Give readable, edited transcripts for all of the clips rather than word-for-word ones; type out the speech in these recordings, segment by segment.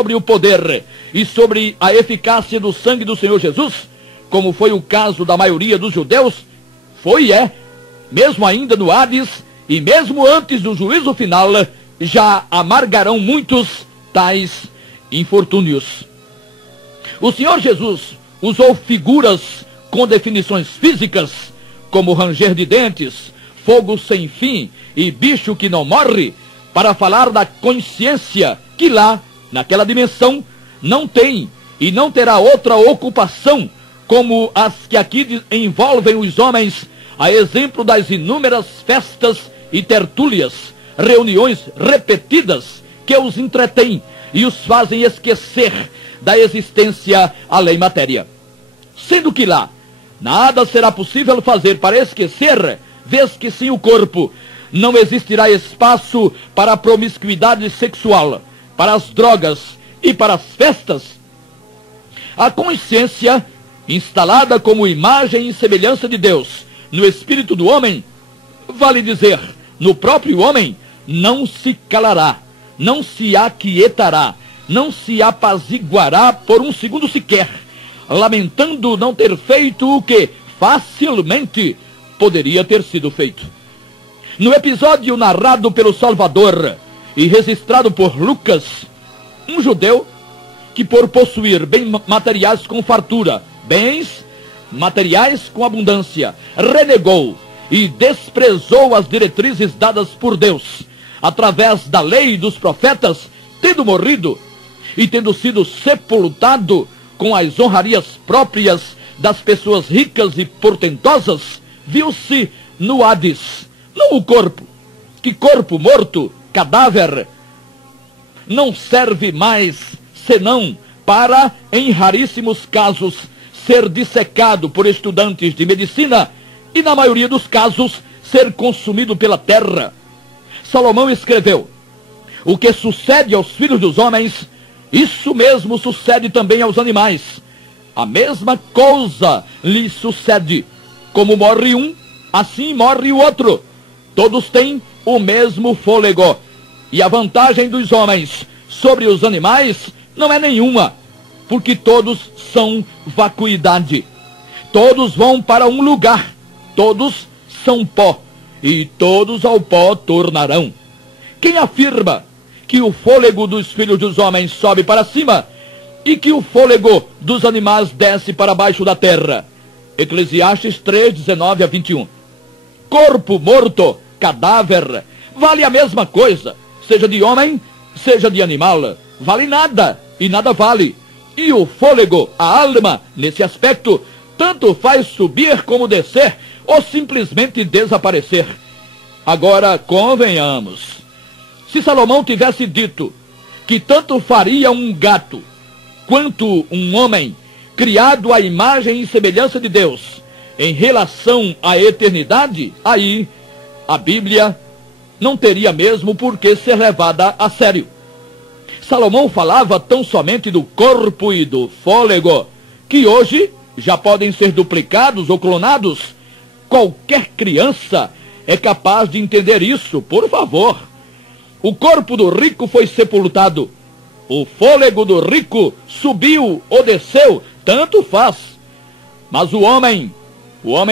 sobre o poder e sobre a eficácia do sangue do Senhor Jesus, como foi o caso da maioria dos judeus, foi e é, mesmo ainda no Hades e mesmo antes do juízo final, já amargarão muitos tais infortúnios. O Senhor Jesus usou figuras com definições físicas, como ranger de dentes, fogo sem fim e bicho que não morre, para falar da consciência que lá, naquela dimensão, não tem e não terá outra ocupação como as que aqui envolvem os homens, a exemplo das inúmeras festas e tertúlias, reuniões repetidas que os entretêm e os fazem esquecer da existência além matéria. Sendo que lá nada será possível fazer para esquecer, vez que sem o corpo não existirá espaço para a promiscuidade sexual, para as drogas e para as festas. A consciência, instalada como imagem e semelhança de Deus no espírito do homem, vale dizer, no próprio homem, não se calará, não se aquietará, não se apaziguará por um segundo sequer, lamentando não ter feito o que facilmente poderia ter sido feito. No episódio narrado pelo Salvador e registrado por Lucas, um judeu que, por possuir bens materiais com fartura, bens materiais com abundância, renegou e desprezou as diretrizes dadas por Deus, através da lei e dos profetas, tendo morrido e tendo sido sepultado com as honrarias próprias das pessoas ricas e portentosas, viu-se no Hades, não o corpo, que corpo morto, cadáver, não serve mais senão para, em raríssimos casos, ser dissecado por estudantes de medicina e, na maioria dos casos, ser consumido pela terra. Salomão escreveu: o que sucede aos filhos dos homens, isso mesmo sucede também aos animais. A mesma coisa lhes sucede. Como morre um, assim morre o outro. Todos têm o mesmo fôlego. E a vantagem dos homens sobre os animais não é nenhuma, porque todos são vacuidade. Todos vão para um lugar. Todos são pó, e todos ao pó tornarão. Quem afirma que o fôlego dos filhos dos homens sobe para cima e que o fôlego dos animais desce para baixo da terra? Eclesiastes 3, 19 a 21. Corpo morto, cadáver, vale a mesma coisa, seja de homem, seja de animal, vale nada e nada vale. E o fôlego, a alma, nesse aspecto, tanto faz subir como descer, ou simplesmente desaparecer. Agora, convenhamos, se Salomão tivesse dito que tanto faria um gato quanto um homem criado à imagem e semelhança de Deus em relação à eternidade, aí a Bíblia não teria mesmo por que ser levada a sério. Salomão falava tão somente do corpo e do fôlego, que hoje já podem ser duplicados ou clonados. Qualquer criança é capaz de entender isso, por favor. O corpo do rico foi sepultado. O fôlego do rico subiu ou desceu, tanto faz. Mas o homem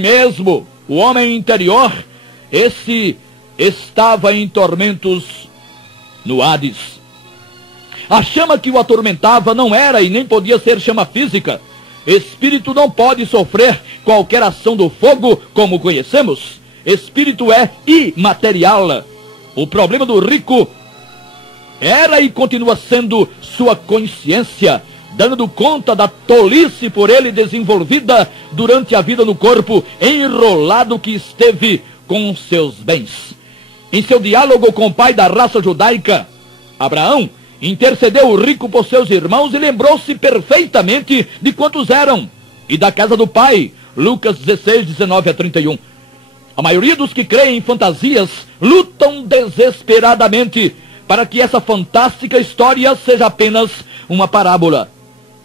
mesmo, o homem interior, esse estava em tormentos no Hades. A chama que o atormentava não era e nem podia ser chama física. Espírito não pode sofrer qualquer ação do fogo, como conhecemos. Espírito é imaterial. O problema do rico era e continua sendo sua consciência, dando conta da tolice por ele desenvolvida durante a vida no corpo, enrolado que esteve com seus bens. Em seu diálogo com o pai da raça judaica, Abraão intercedeu o rico por seus irmãos e lembrou-se perfeitamente de quantos eram, e da casa do pai, Lucas 16, 19 a 31. A maioria dos que creem em fantasias lutam desesperadamente para que essa fantástica história seja apenas uma parábola.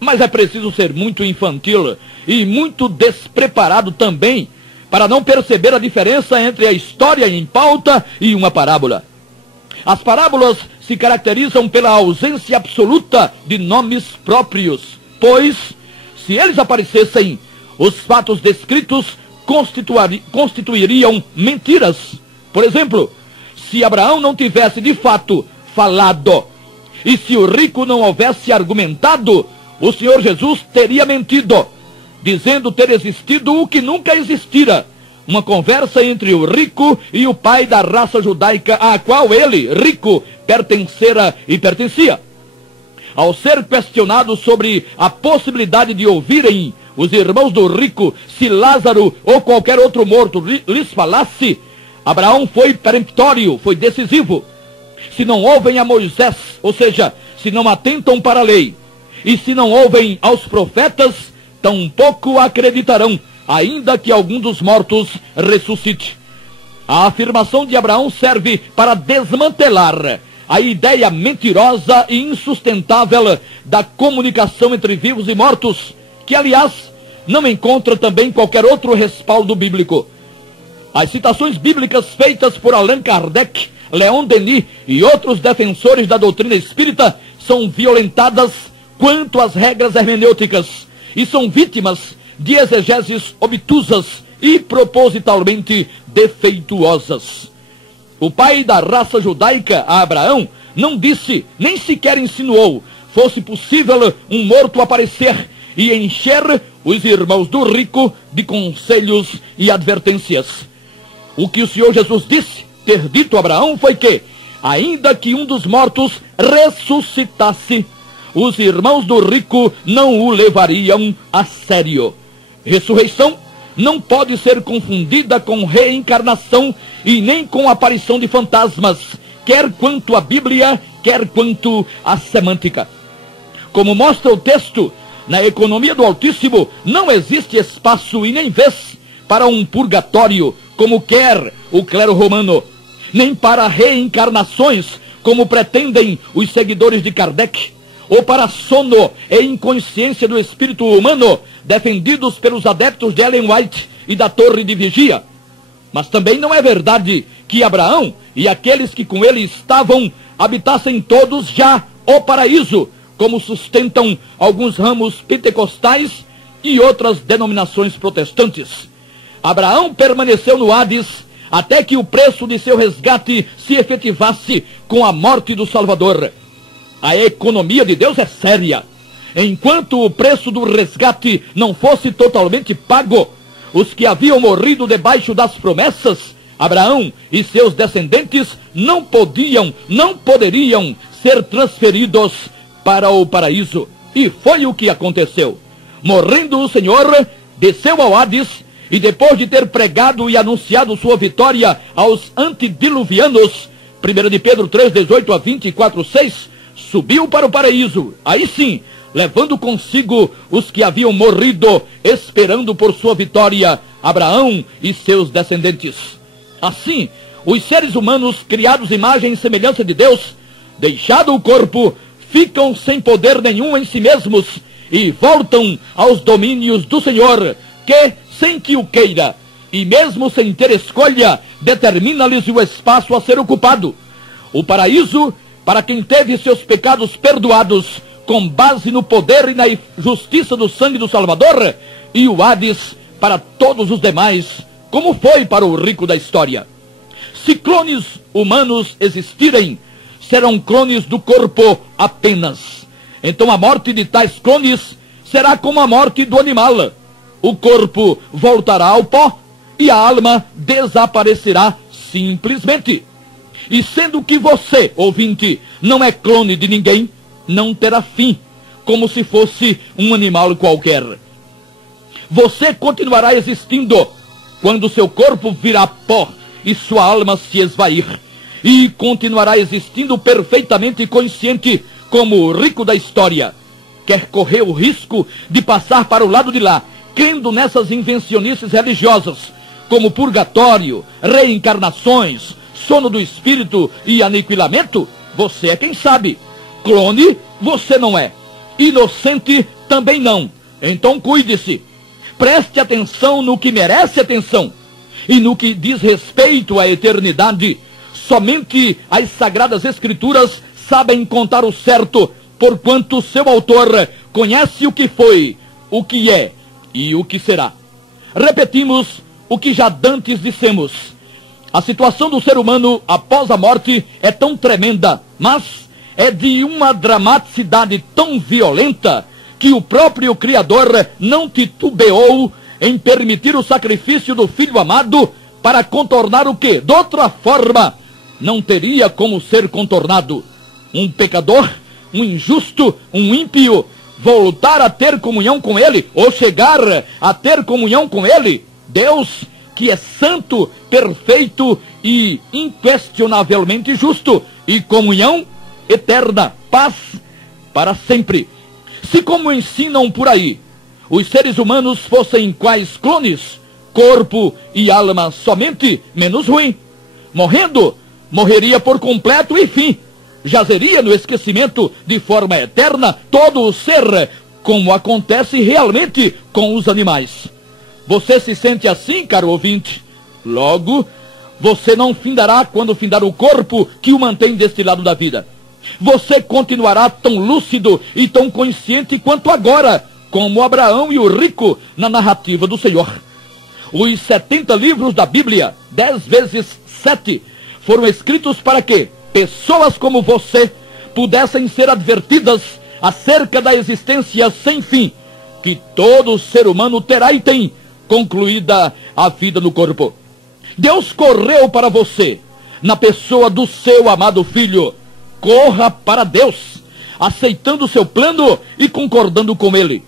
Mas é preciso ser muito infantil e muito despreparado também para não perceber a diferença entre a história em pauta e uma parábola. As parábolas se caracterizam pela ausência absoluta de nomes próprios, pois, se eles aparecessem, os fatos descritos constituiriam mentiras. Por exemplo, se Abraão não tivesse de fato falado, e se o rico não houvesse argumentado, o Senhor Jesus teria mentido, dizendo ter existido o que nunca existira, uma conversa entre o rico e o pai da raça judaica, a qual ele, rico, pertencera e pertencia. Ao ser questionado sobre a possibilidade de ouvirem os irmãos do rico se Lázaro ou qualquer outro morto lhes falasse, Abraão foi peremptório, foi decisivo. Se não ouvem a Moisés, ou seja, se não atentam para a lei, e se não ouvem aos profetas, tampouco acreditarão, ainda que algum dos mortos ressuscite. A afirmação de Abraão serve para desmantelar a ideia mentirosa e insustentável da comunicação entre vivos e mortos, que, aliás, não encontra também qualquer outro respaldo bíblico. As citações bíblicas feitas por Allan Kardec, Leon Denis e outros defensores da doutrina espírita são violentadas quanto às regras hermenêuticas e são vítimas de exegeses obtusas e propositalmente defeituosas. O pai da raça judaica, Abraão, não disse, nem sequer insinuou, fosse possível um morto aparecer e encher os irmãos do rico de conselhos e advertências. O que o Senhor Jesus disse, ter dito a Abraão, foi que, ainda que um dos mortos ressuscitasse, os irmãos do rico não o levariam a sério. Ressurreição não pode ser confundida com reencarnação e nem com aparição de fantasmas, quer quanto a Bíblia, quer quanto a semântica. Como mostra o texto, na economia do Altíssimo não existe espaço e nem vez para um purgatório, como quer o clero romano, nem para reencarnações, como pretendem os seguidores de Kardec, ou para sono e inconsciência do espírito humano, defendidos pelos adeptos de Ellen White e da Torre de Vigia. Mas também não é verdade que Abraão e aqueles que com ele estavam habitassem todos já o paraíso, como sustentam alguns ramos pentecostais e outras denominações protestantes. Abraão permaneceu no Hades até que o preço de seu resgate se efetivasse com a morte do Salvador. A economia de Deus é séria. Enquanto o preço do resgate não fosse totalmente pago, os que haviam morrido debaixo das promessas, Abraão e seus descendentes, não poderiam ser transferidos para o paraíso. E foi o que aconteceu. Morrendo o Senhor, desceu ao Hades, e depois de ter pregado e anunciado sua vitória aos antediluvianos, 1 de Pedro 3, 18 a 24, 6, subiu para o paraíso, aí sim, levando consigo os que haviam morrido, esperando por sua vitória, Abraão e seus descendentes. Assim, os seres humanos, criados imagem e semelhança de Deus, deixado o corpo, ficam sem poder nenhum em si mesmos e voltam aos domínios do Senhor, que, sem que o queira, e mesmo sem ter escolha, determina-lhes o espaço a ser ocupado. O paraíso, para quem teve seus pecados perdoados, com base no poder e na justiça do sangue do Salvador, e o Hades para todos os demais, como foi para o rico da história. Se clones humanos existirem, serão clones do corpo apenas. Então a morte de tais clones será como a morte do animal. O corpo voltará ao pó e a alma desaparecerá simplesmente. E sendo que você, ouvinte, não é clone de ninguém, não terá fim, como se fosse um animal qualquer. Você continuará existindo quando seu corpo virá pó e sua alma se esvair. E continuará existindo perfeitamente consciente como o rico da história. Quer correr o risco de passar para o lado de lá, crendo nessas invencionices religiosas, como purgatório, reencarnações, sono do espírito e aniquilamento? Você é quem sabe. Clone, você não é. Inocente, também não. Então cuide-se. Preste atenção no que merece atenção. E no que diz respeito à eternidade, somente as Sagradas Escrituras sabem contar o certo, porquanto seu autor conhece o que foi, o que é e o que será. Repetimos o que já dantes dissemos. A situação do ser humano após a morte é tão tremenda, mas é de uma dramaticidade tão violenta que o próprio Criador não titubeou em permitir o sacrifício do Filho amado para contornar o que, de outra forma, não teria como ser contornado. Um pecador, um injusto, um ímpio, voltar a ter comunhão com ele, ou chegar a ter comunhão com ele. Deus, que é santo, perfeito e inquestionavelmente justo, e comunhão eterna, paz para sempre. Se, como ensinam por aí, os seres humanos fossem quais clones, corpo e alma somente, menos ruim, morrendo, morreria por completo e fim, jazeria no esquecimento de forma eterna todo o ser, como acontece realmente com os animais. Você se sente assim, caro ouvinte? Logo, você não findará quando findar o corpo que o mantém deste lado da vida. Você continuará tão lúcido e tão consciente quanto agora, como Abraão e o rico na narrativa do Senhor. Os 70 livros da Bíblia, 10 vezes 7, foram escritos para que pessoas como você pudessem ser advertidas acerca da existência sem fim que todo ser humano terá e tem, concluída a vida no corpo. Deus correu para você, na pessoa do seu amado Filho. Corra para Deus, aceitando o seu plano e concordando com ele.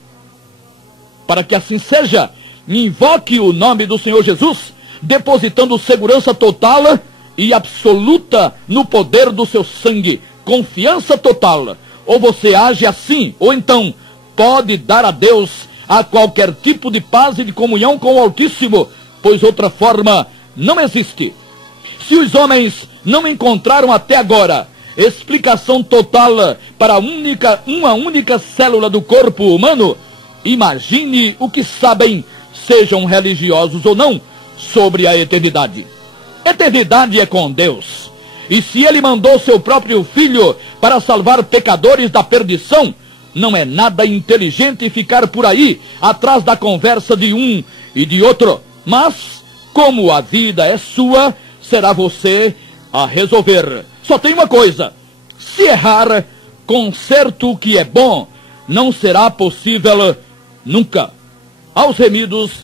Para que assim seja, invoque o nome do Senhor Jesus, depositando segurança total e absoluta no poder do seu sangue, confiança total. Ou você age assim, ou então pode dar a Deus a qualquer tipo de paz e de comunhão com o Altíssimo, pois outra forma não existe. Se os homens não encontraram até agora explicação total para uma única célula do corpo humano, imagine o que sabem, sejam religiosos ou não, sobre a eternidade. Eternidade é com Deus. E se ele mandou seu próprio Filho para salvar pecadores da perdição, não é nada inteligente ficar por aí, atrás da conversa de um e de outro. Mas, como a vida é sua, será você a resolver. Só tem uma coisa: se errar, conserto o que é bom não será possível nunca. Aos remidos,